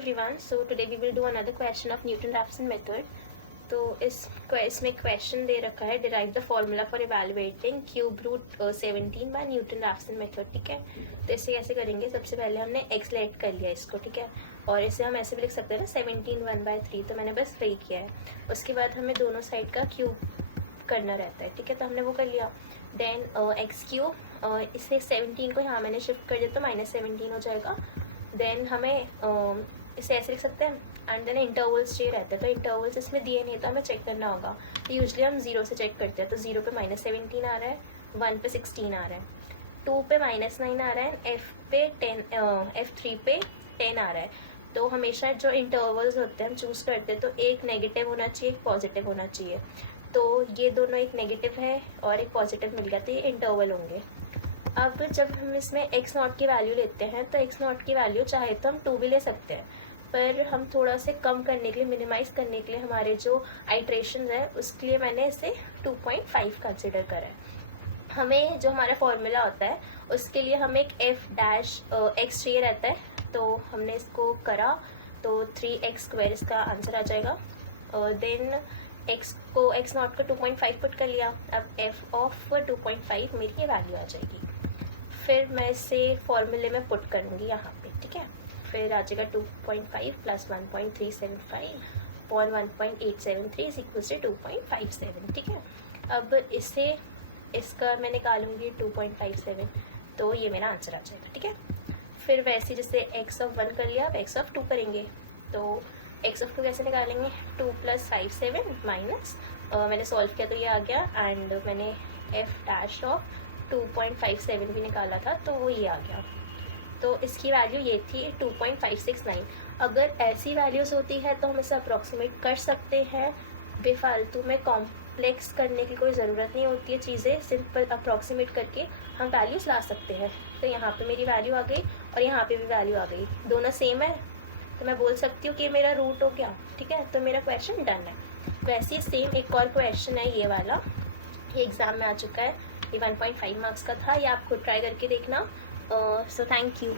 everyone. So today we will do another question of Newton-Raphson method. तो इसमें question दे रखा है derive the formula for evaluating cube root 17 by Newton Raphson method. ठीक है, तो इसे कैसे करेंगे. सबसे पहले हमने एक्स लेट कर लिया इसको. ठीक है, और इसे हम ऐसे भी लिख सकते हैं ना 17 1/3. तो मैंने बस वही किया है. उसके बाद हमें दोनों साइड का क्यूब करना रहता है. ठीक है, तो हमने वो कर लिया. देन एक्स क्यूब, इसे 17 को यहाँ मैंने शिफ्ट कर दिया तो -17 हो जाएगा. देन हमें इसे ऐसे लिख सकते हैं. एंड देन इंटरवल्स चाहिए रहते हैं, तो इंटरवल्स इसमें दिए नहीं तो हमें चेक करना होगा. तो यूजली हम 0 से चेक करते हैं. तो 0 पे -17 आ रहा है, 1 पे 16 आ रहा है, 2 पे -9 आ रहा है, F3 पे 10 आ रहा है. तो हमेशा जो इंटरवल्स होते हैं हम चूज़ करते हैं तो एक नेगेटिव होना चाहिए, एक पॉजिटिव होना चाहिए. तो ये दोनों, एक नेगेटिव है और एक पॉजिटिव मिल गया, तो ये इंटरवल होंगे. अब जब हम इसमें x0 की वैल्यू लेते हैं तो x0 की वैल्यू चाहे तो हम 2 भी ले सकते हैं, पर हम थोड़ा से कम करने के लिए, मिनिमाइज़ करने के लिए हमारे जो आइट्रेशन है उसके लिए मैंने इसे 2.5 कंसिडर करा है. हमें जो हमारा फॉर्मूला होता है उसके लिए हमें एक f-x चाहिए रहता है. तो हमने इसको करा तो 3x² इसका आंसर आ जाएगा. देन x0 को 2.5 पुट कर लिया. अब f ऑफ 2.5 मेरी ये वैल्यू आ जाएगी. फिर मैं इसे फॉर्मूले में पुट करूँगी यहाँ पे. ठीक है, फिर आ जाएगा 2.5 प्लस 1.375 और 1.873 इज इक्वल से 2.57. ठीक है, अब इसका मैं निकालूंगी 2.57, तो ये मेरा आंसर आ जाएगा. ठीक है, फिर वैसे जैसे x ऑफ 1 कर लिया, अब x ऑफ 2 करेंगे. तो x ऑफ 2 कैसे निकालेंगे. 2 + 5 7 माइनस, मैंने सॉल्व किया तो ये आ गया. एंड मैंने f' ऑफ 2.57 भी निकाला था तो वो ये आ गया. तो इसकी वैल्यू ये थी 2.569. अगर ऐसी वैल्यूज़ होती है तो हम इसे अप्रॉक्सीमेट कर सकते हैं. बेफालतू में कॉम्प्लेक्स करने की कोई ज़रूरत नहीं होती है. चीज़ें सिंपल अप्रॉक्सीमेट करके हम वैल्यूज़ ला सकते हैं. तो यहाँ पे मेरी वैल्यू आ गई और यहाँ पे भी वैल्यू आ गई, दोनों सेम है, तो मैं बोल सकती हूँ कि मेरा रूट हो गया. ठीक है, तो मेरा क्वेश्चन डन है. वैसे ही सेम एक और क्वेश्चन है ये वाला, ये एग्ज़ाम में आ चुका है. ये 1.5 मार्क्स का था. ये आप खुद ट्राई करके देखना. So thank you.